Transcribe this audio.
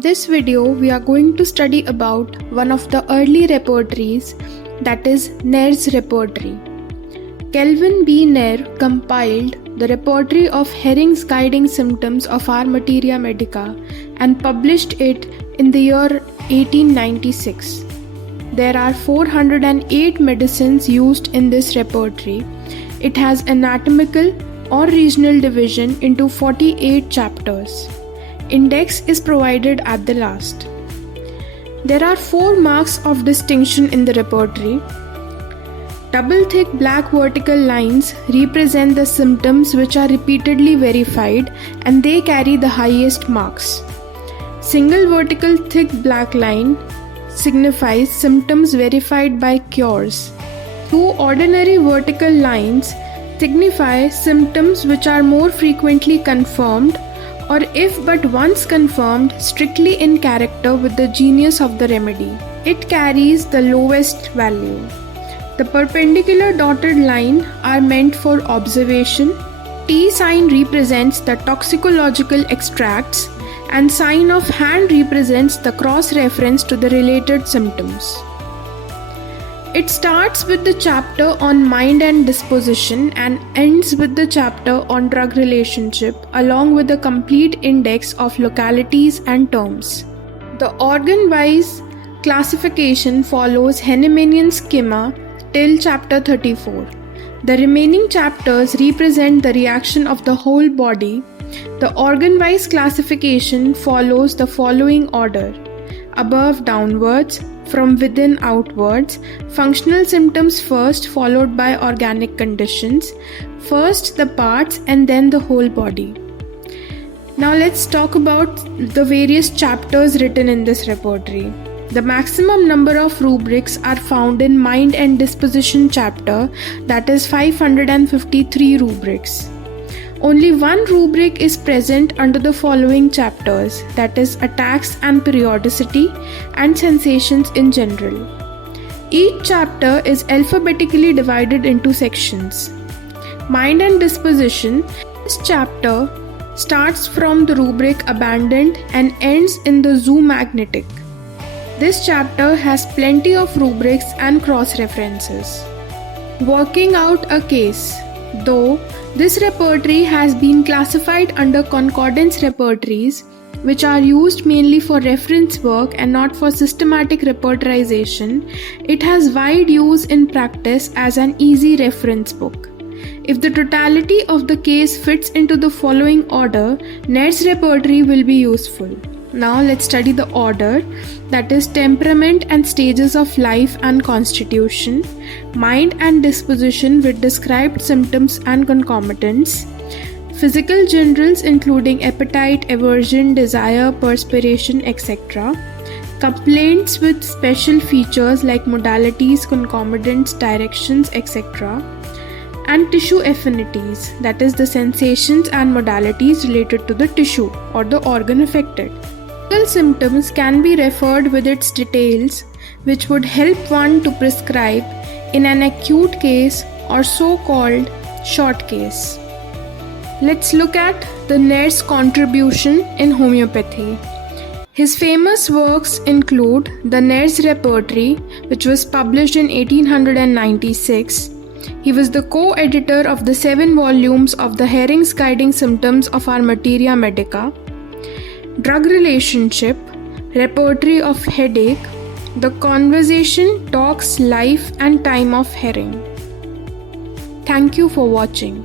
In this video, we are going to study about one of the early repertories, that is KNERR'S repertory. Kelvin B. Knerr compiled the repertory of Herring's guiding symptoms of our materia medica and published it in the year 1896. There are 408 medicines used in this repertory. It has anatomical or regional division into 48 chapters. Index is provided at the last. There are 4 marks of distinction in the repertory. Double thick black vertical lines represent the symptoms which are repeatedly verified and they carry the highest marks. Single vertical thick black line signifies symptoms verified by cures. 2 ordinary vertical lines signify symptoms which are more frequently confirmed, or if but once confirmed, strictly in character with the genius of the remedy. It carries the lowest value. The perpendicular dotted line are meant for observation. T sign represents the toxicological extracts and sign of hand represents the cross-reference to the related symptoms. It starts with the chapter on mind and disposition and ends with the chapter on drug relationship along with a complete index of localities and terms. The organ-wise classification follows Hahnemannian schema till chapter 34. The remaining chapters represent the reaction of the whole body. The organ-wise classification follows the following order: above downwards, from within outwards, functional symptoms first followed by organic conditions, first the parts and then the whole body. Now let's talk about the various chapters written in this repertory. The maximum number of rubrics are found in Mind and Disposition chapter, that is 553 rubrics. Only one rubric is present under the following chapters, that is attacks and periodicity and sensations in general. Each chapter is alphabetically divided into sections. Mind and Disposition, this chapter starts from the rubric abandoned and ends in the zoomagnetic. This chapter has plenty of rubrics and cross-references. Working out a case. Though this repertory has been classified under concordance repertories, which are used mainly for reference work and not for systematic repertorization, it has wide use in practice as an easy reference book. If the totality of the case fits into the following order, KNERR'S repertory will be useful. Now let's study the order, that is temperament and stages of life and constitution, mind and disposition with described symptoms and concomitants, physical generals including appetite, aversion, desire, perspiration, etc., complaints with special features like modalities, concomitants, directions, etc., and tissue affinities, that is the sensations and modalities related to the tissue or the organ affected. Symptoms can be referred with its details, which would help one to prescribe in an acute case or so-called short case. Let's look at the KNERR'S contribution in homeopathy. His famous works include the KNERR'S repertory, which was published in 1896. He was the co-editor of the 7 volumes of the Herring's guiding symptoms of our materia medica, drug relationship, repertory of headache, the conversation, talks, life and time of Herring. Thank you for watching.